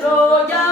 жодя.